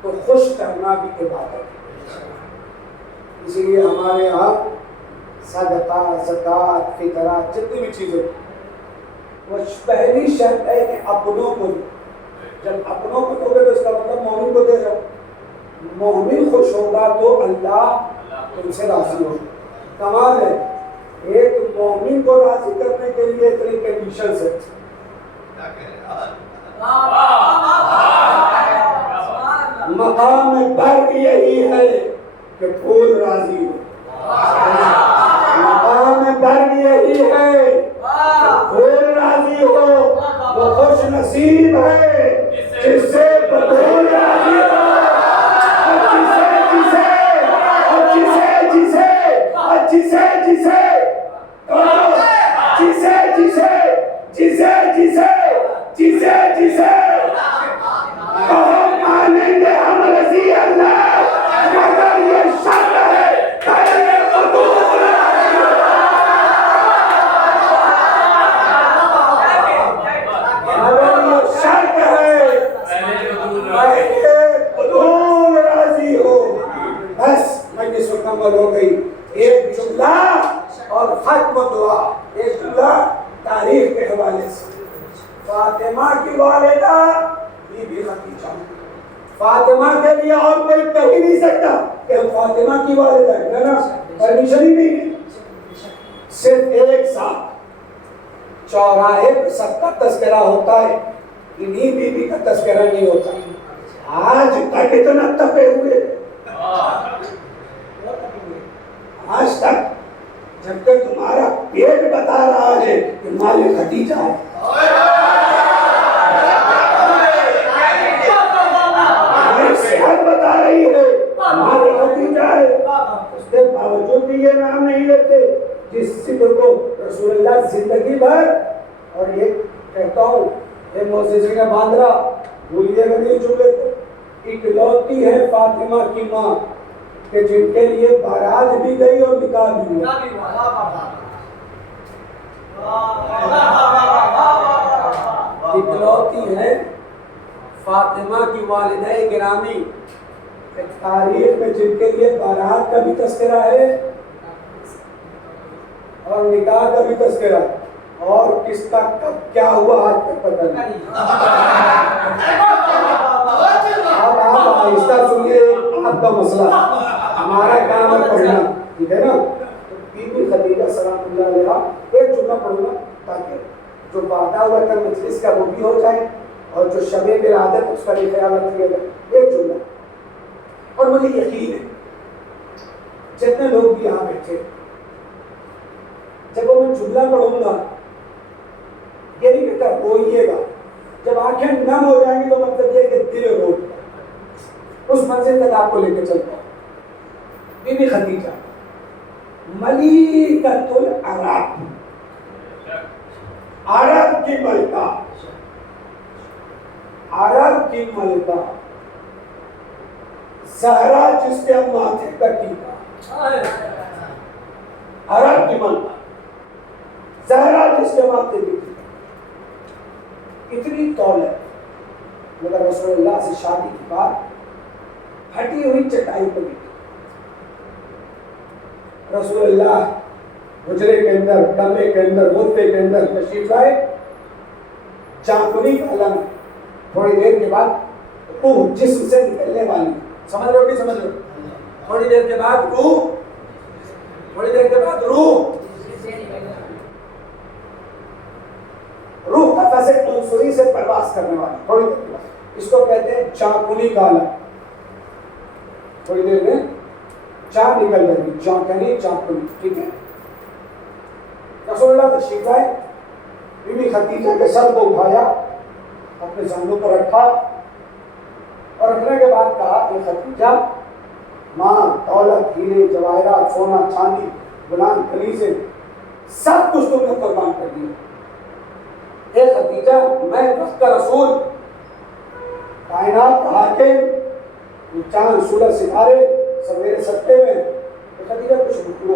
तो खुश करना भी इबादत है। इसीलिए हमारे यहाँ सदका, ज़कात, फितरा, जितनी भी चीज़ें, वो पहली शर्त है कि अपनों को दो। जब अपनों को दोगे तो इसका मतलब मोमिन को दे रहे हो। मोमिन खुश होगा तो अल्लाह तुमसे राजी होगा। कमाल है, एक मोमिन को राजी करने के लिए इतनी कंडीशंस है। मकाम बर्ग यही है कि फूल राजी हो। मकाम बर्ग यही है कि फूल राजी हो। वो खुश नसीब है जिससे फूल राजी हो। जिसे कहो मानेंगे हम रज़ी अल्लाह, मगर ये शर्त है पहले फूल राजी हो। मगर ये शर्त है पहले फूल राजी हो। बस मजलिस मुकम्मल हो गई। एक जुमला और खत्म दुआ। एक जुमला तारीख के हवाले से। फातिमा की वालिदा बीबी खदीजा। फातिमा के लिए और कोई कह ही नहीं सकता कि हम फातिमा की वालिदा है ना, परमिशन ही नहीं है। सिर्फ एक साथ चौराहे पर सबका तस्करा होता है, इन्हीं बीबी का तस्करा नहीं होता। आज तक इतना तपे हुए, आज तक जब तक तुम्हारा पेट बता रहा है कि मालिक खदीजा है, हमारी सेहत बता रही है मालिक खदीजा है, उसके बावजूद भी ये नाम नहीं लेते जिस जिक्र को रसूलुल्लाह जिंदगी भर। और ये कहता हूँ, ये मोसेसी ने बांध रहा, भूलिएगा नहीं जुमले को। इकलौती है फातिमा की माँ कि जिनके लिए बारात भी गई और निकाह भी हुआ। इकलौती है फातिमा की वालिदा गिरामी, तारीख में जिनके लिए बारात का भी तस्करा है और निकाह का भी तस्करा, और किसका कब क्या हुआ आज तक पता नहीं। अब आप आहिस्ता सुनिए आपका मसला, हमारा काम है पढ़ना, ठीक है ना। तो बीबी खदीजा सलामुल्लाह अलैहा, एक जुमला पढ़ूंगा ताकि जो वादा हुआ था मजलिस का वो भी हो जाए और जो शबे विरादत उसका भी ख्याल रखिएगा। एक जुमला, और मुझे यकीन है जितने लोग भी यहाँ बैठे, जब वो मैं जुमला पढ़ूंगा ये नहीं कहता रोइएगा, जब आंखें नम हो जाएंगी तो मतलब ये कि दिल रो, उस मंजिल तक आपको लेकर चलता हूं। बीबी खदीजा मलिकतुल अरब, अरब की मलिका, अरब की मलिका, ज़हरा जिसके माथे का टीका, अरब की मलिका, ज़हरा जिसके माथे की टीका। इतनी दौलत, मगर रसूलुल्लाह से शादी के बाद फटी हुई चटाई पर बैठी। रसूलुल्लाह हुजरे के अंदर, कमरे के अंदर, मुद्दे के अंदर तशरीफ लाए, चाकुनी का अलम, थोड़ी देर के बाद रूह जिस्म से निकलने वाली, समझ रहे हो कि समझ रहे हो? थोड़ी देर के बाद रूह थोड़ी देर के बाद। इसको कहते हैं चाकुनी काला। थोड़ी देर में चाक निकल जाएगी, चाक यानी चाकुनी, ठीक है। रसूलुल्लाह तशरीफ लाए, बीबी खदीजा के सर को उठाया, अपने जांघों पर रखा और रखने के बाद कहा, ये खदीजा, माल दौलत हीरे जवाहरात सोना चांदी गुलाम कलीजे सब कुछ तुमने कुर्बान कर दिया। ए खदीजा, मैं वक्त का रसूल, कायनात का हाकिम, चांद सूरज सितारे सब मेरे सत्ते में, तो खदीजा कुछ रुको।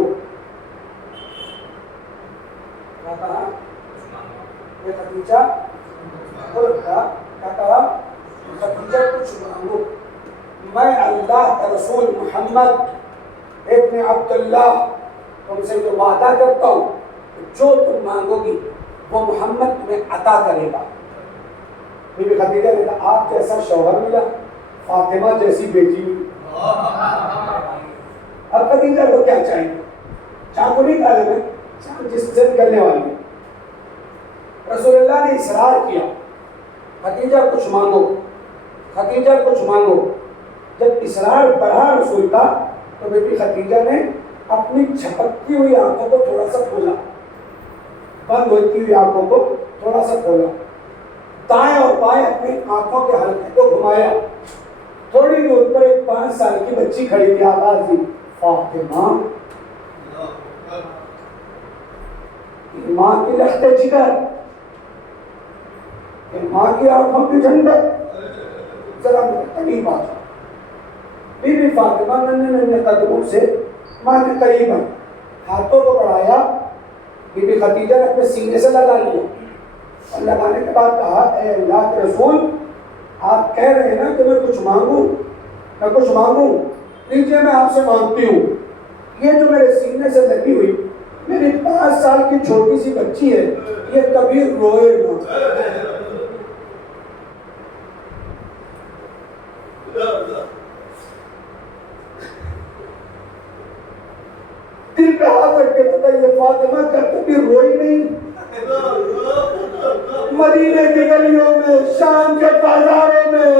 क्या कहा? ये खदीजा क्या कहा? खदीजा कुछ मांगो, मैं अल्लाह का रसूल मोहम्मद इब्न अब्दुल्लाह तुमसे जो वादा करता हूँ, जो तुम मांगोगी वो मोहम्मद तुम्हें अता करेगा। बीबी खदीजा ने कहा, आप जैसा शौहर मिला, फातिमा जैसी बेटी मिली। अब खदीजा को क्या चाहिए? चाकुनी काले में चाक जिससे निकलने वाली है। रसूलुल्लाह ने इसरार किया, खदीजा कुछ मांगो, खदीजा कुछ मांगो। जब इसरार बढ़ा रसूल का, तो बेटी खदीजा ने अपनी झपकती हुई आंखों को थोड़ा सा खोला, बंद होती हुई आंखों को थोड़ा सा खोला, दाएं और बाएं अपनी आंखों के हल्के को घुमाया। थोड़ी दूर पर एक 5 साल की बच्ची खड़ी थी, आवाज दी, फातिमा। माँ की लखते जिगर, माँ की आंखों की ठंडक, जरा करीब आ जाओ। बीबी फातिमा नन्हे नन्हे कदमों से माँ के करीब आई, हाथों को बढ़ाया, बीबी खदीजा ने अपने सीने से लगा लिया और लगाने के बाद कहा, ए अल्लाह के रसूल, आप कह रहे हैं ना कि मैं कुछ मांगू, मैं कुछ मांगू, लीजिए मैं आपसे मांगती हूँ। ये जो मेरे सीने से लगी हुई मेरी 5 साल की छोटी सी बच्ची है, ये कभी रोए ना। दिल पे हाथ रख के बताइए, फातिमा कभी रोई नहीं? मदीने की गलियों में, शाम के बाजारों में,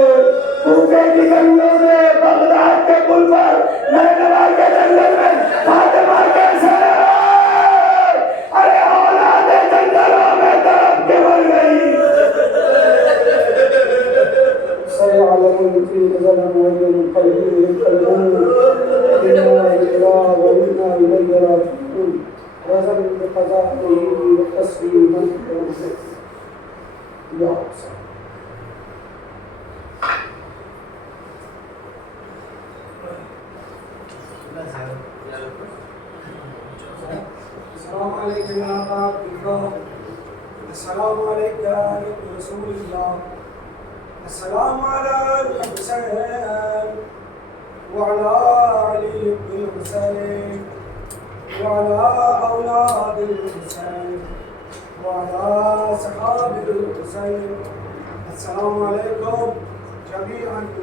कूफे की गलियों में, बगदाद के पुल पर, नैनवा के जंगल में फातिमा कैसे रोई? अरे औलादे जंगलों में तड़प के मर गई। अस्सलाम वालेकुम जमीअन।